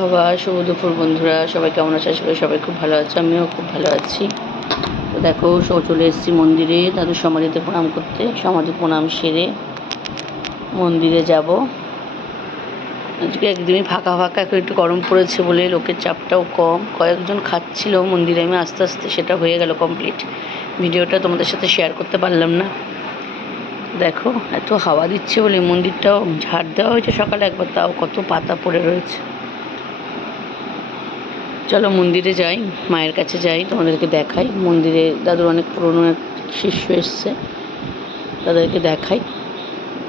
বাবা, শুভ দুপুর বন্ধুরা, সবাই কেমন আছে? আশা করি সবাই খুব ভালো আছে, আমিও খুব ভালো আছি। তো দেখো, চলে এসেছি মন্দিরে দাদুর সমাধিতে প্রণাম করতে। সমাধি প্রণাম সেরে মন্দিরে যাব। আজকে একদিনই ফাঁকা ফাঁকা, একটু গরম পড়েছে বলে লোকের চাপটাও কম, কয়েকজন খাচ্ছিল মন্দিরে। আমি আস্তে আস্তে সেটা হয়ে গেল কমপ্লিট। ভিডিওটা তোমাদের সাথে শেয়ার করতে পারলাম না। দেখো, এত হাওয়া দিচ্ছে বলে মন্দিরটাও ঝাড় দেওয়া হয়েছে সকালে একবার, তাও কত পাতা পড়ে রয়েছে। চলো মন্দিরে যাই, মায়ের কাছে যাই, তোমাদেরকে দেখাই। মন্দিরে দাদুর অনেক পুরনো এক শিষ্য এসছে, তাদেরকে দেখাই।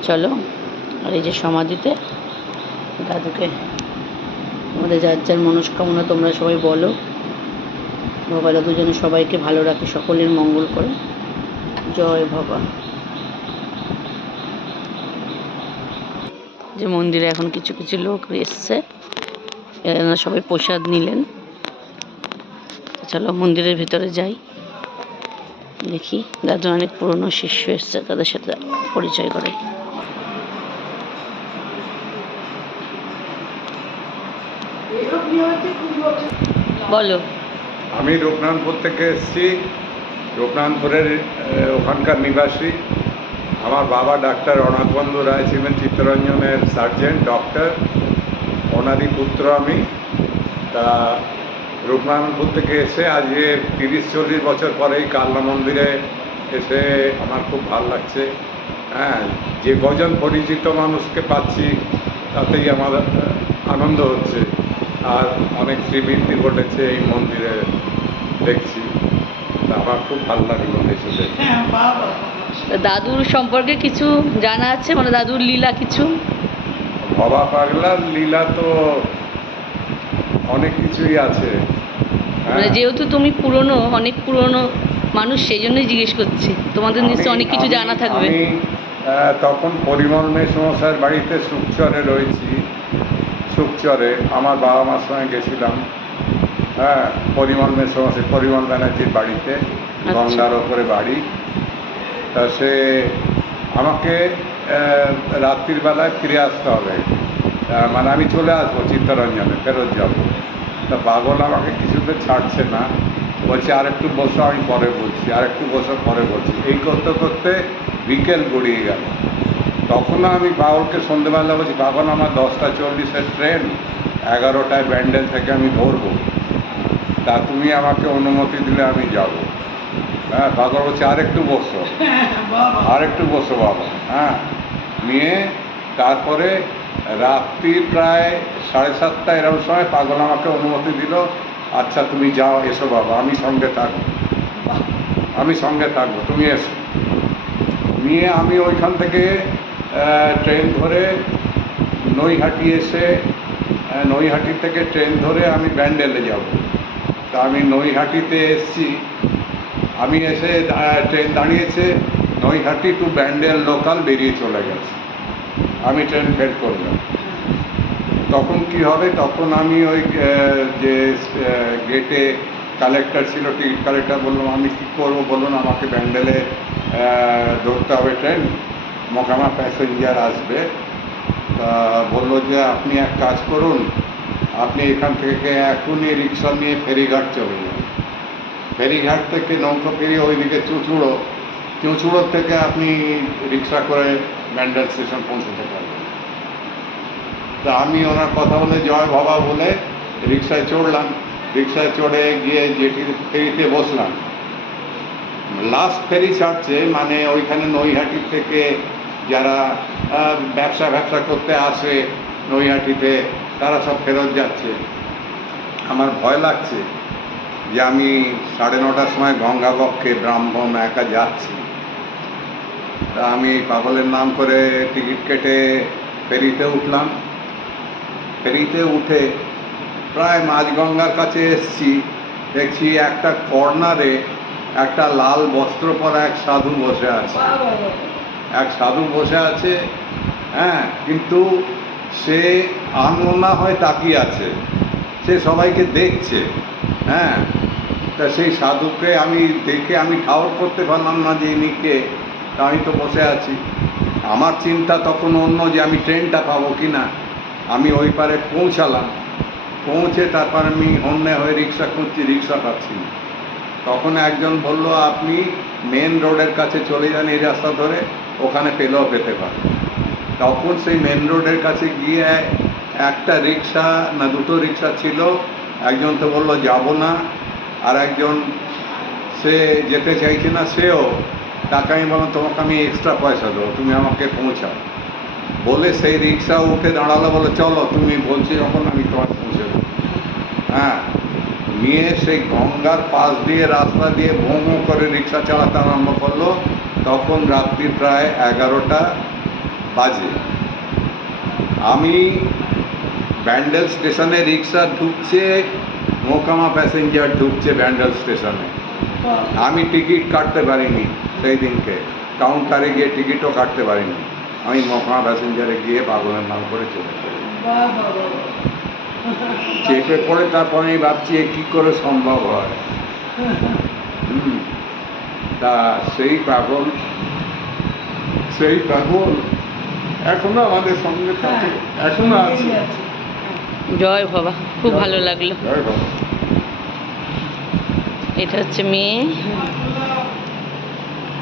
চলো। আর এই যে সমাধিতে দাদুকে, আমাদের যার যার মনস্কামনা তোমরা সবাই বলো, বাবা দাদু যেন সবাইকে ভালো রাখে, সকলের মঙ্গল করে। জয় বাবা। যে মন্দিরে এখন কিছু কিছু লোক এসছে, এরা সবাই প্রসাদ নিলেন। চলো মন্দিরের ভিতরে যাই, দেখি দাদু অনেক পুরনো শিষ্য এসছে, তাদের সাথে পরিচয় করে। বলো। আমি রূপনারায়ণপুর থেকে এসেছি। রূপনারায়ণপুরের ওখানকার নিবাসী। আমার বাবা ডাক্তার অনাথ বন্ধু রায় ছিলেন চিত্তরঞ্জনের সার্জেন্ট ডক্টর, ওনারই পুত্র আমি। তা রূপনারায়ণপুর থেকে এসে আজকে 30-40 বছর পরে এই কালনা মন্দিরে এসে আমার খুব ভালো লাগছে। হ্যাঁ, যে কজন পরিচিত মানুষকে পাচ্ছি তাতেই আমার আনন্দ হচ্ছে। আর অনেক শ্রীবৃদ্ধি ঘটেছে এই মন্দিরে দেখছি, আমার খুব ভালো লাগলো এসে দেখে। দাদুর সম্পর্কে কিছু জানা আছে, মানে দাদুর লীলা কিছু? বাবা পাগলার লীলা তো অনেক কিছুই আছে। মানে যেহেতু তুমি পুরনো, অনেক পুরনো মানুষ, সেই জন্যই জিজ্ঞেস করছি, তোমাদের নিশ্চয়ই অনেক কিছু জানা থাকবে। আমি তখন পরিমল মেসমশাইয়ের বাড়িতে সুকচরে রয়েছি। সুকচরে আমার বাবা মার সঙ্গে গেছিলাম। হ্যাঁ, পরিমল মেসমশাই, পরিমল ব্যানার্জির বাড়িতে, গঙ্গার ওপরে বাড়ি। তা সে আমাকে রাত্রির বেলায় ফিরে আসতে হবে, মানে আমি চলে আসবো চিত্তরঞ্জনে, ফেরত যাব। তা পাগল আমাকে কিছুতে ছাড়ছে না, বলছে আর একটু বসো, আমি পরে বলছি, আর একটু বসো, পরে বলছি। এই করতে করতে বিকেল গড়িয়ে গেল। তখন আমি পাগলকে সন্ধ্যেবেলা বলছি, পাগল আমার 10:40-এর ট্রেন, 11টায় ব্যান্ডেল থেকে আমি ধরবো, তা তুমি আমাকে অনুমতি দিলে আমি যাব। হ্যাঁ, পাগল বলছে আর একটু বসো, আর একটু বসো বাবা। হ্যাঁ, নিয়ে তারপরে রাত্রি প্রায় 7:30 এরকম সময় পাগল আমাকে অনুমতি দিল, আচ্ছা তুমি যাও, এসো বাবা, আমি সঙ্গে থাকবো, আমি সঙ্গে থাকবো, তুমি এসো। নিয়ে আমি ওইখান থেকে ট্রেন ধরে নৈহাটি এসে, নৈহাটি থেকে ট্রেন ধরে আমি ব্যান্ডেলে যাব। তা আমি নৈহাটিতে এসছি। আমি এসে ট্রেন দাঁড়িয়েছে, নৈহাটি টু ব্যান্ডেল লোকাল বেরিয়ে চলে গেছে। আমি ট্রেন ফেল করলাম। তখন কি হবে, তখন আমি ওই যে গেটে কালেক্টর ছিল, টিকিট কালেক্টর, বললাম আমি কী করবো বলুন, আমাকে ব্যান্ডেলে ধরতে হবে ট্রেন, মোকামা প্যাসেঞ্জার আসবে। তা বললো যে আপনি এক কাজ করুন, আপনি এখান থেকে এখনই রিক্সা নিয়ে ফেরিঘাট চলে যান। ফেরিঘাট থেকে নৌকো ফেরি ওইদিকে চুঁচুড়োর থেকে আপনি রিক্সা করে ব্যান্ডেল স্টেশন পৌঁছতে পারবেন। তা আমি ওনার কথা বলে জয় বাবা বলে রিক্সায় চড়লাম। রিক্সায় চড়ে গিয়ে যেটি ফেরিতে বসলাম, লাস্ট ফেরি ছাড়ছে, মানে ওইখানে নৈহাটি থেকে যারা ব্যবসা করতে আসে নৈহাটিতে, তারা সব ফেরত যাচ্ছে। আমার ভয় লাগছে যে আমি 9:30টার সময় গঙ্গাবক্ষে ব্রাহ্মণ একা যাচ্ছি। তা আমি পাগলের নাম করে টিকিট কেটে ফেরিতে উঠলাম। ফেরিতে উঠে প্রায় মাঝগঙ্গার কাছে এসছি, দেখছি একটা কর্নারে একটা লাল বস্ত্র পরা এক সাধু বসে আছে। এক সাধু বসে আছে, হ্যাঁ, কিন্তু সে আনমনা হয়ে তাকিয়ে আছে, সে সবাইকে দেখছে। হ্যাঁ, তা সেই সাধুকে আমি দেখে আমি ঠাউর করতে পারলাম না যে ইনি কে। তা আমি তো বসে আছি, আমার চিন্তা তখন অন্য, যে আমি ট্রেনটা পাবো কি না। আমি ওই পারে পৌঁছালাম। পৌঁছে তারপর আমি হন্যে হয়ে রিক্সা খুঁজছি, রিক্সা পাচ্ছি না। তখন একজন বলল, আপনি মেন রোডের কাছে চলে যান এই রাস্তা ধরে, ওখানে পেলেও পেতে পারেন। তখন সেই মেন রোডের কাছে গিয়ে একটা রিক্সা না দুটো রিক্সা ছিল, একজন তো বললো যাব না, আর একজন সে যেতে চাইছে না, সেও তাকে আমি বললাম তোমাকে আমি এক্সট্রা পয়সা দেবো, তুমি আমাকে পৌঁছাও। বলে সেই রিক্সা উঠে দাঁড়ালো, বলে চলো তুমি বলছি যখন আমি তোমার পৌঁছে দেবো। হ্যাঁ, নিয়ে সেই গঙ্গার পাশ দিয়ে রাস্তা দিয়ে ভোঁ করে রিক্সা চালাতে আরম্ভ করলো। তখন রাত্রি প্রায় 11টা বাজে। আমি ব্যান্ডেল স্টেশনে রিক্সা ঢুকছে, মোকামা প্যাসেঞ্জার ঢুকছে ব্যান্ডেল স্টেশনে। আমি টিকিট কাটতে পারিনি সেই দিনকে, কাউন্টারে গিয়ে টিকিটও কাটতে পারিনি। আমি মোকামা প্যাসেঞ্জারে গিয়ে পাগলের নাম করে চলে যাই। চেপে পড়ে তারপর আমি ভাবছি এ কী করে সম্ভব হয়। তা সেই পাগল এখনো আমাদের সঙ্গে থাকে, এখনো আছে। জয় বাবা, খুব ভালো লাগলো। জয় বাবা। এটা হচ্ছে মেয়ে,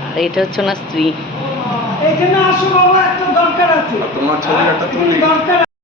আর এটা হচ্ছে ওনার স্ত্রী। এখানে আসো বাবা, একটা দরকার আছে। আর তোমার ছবি একটা তুলি। দরকার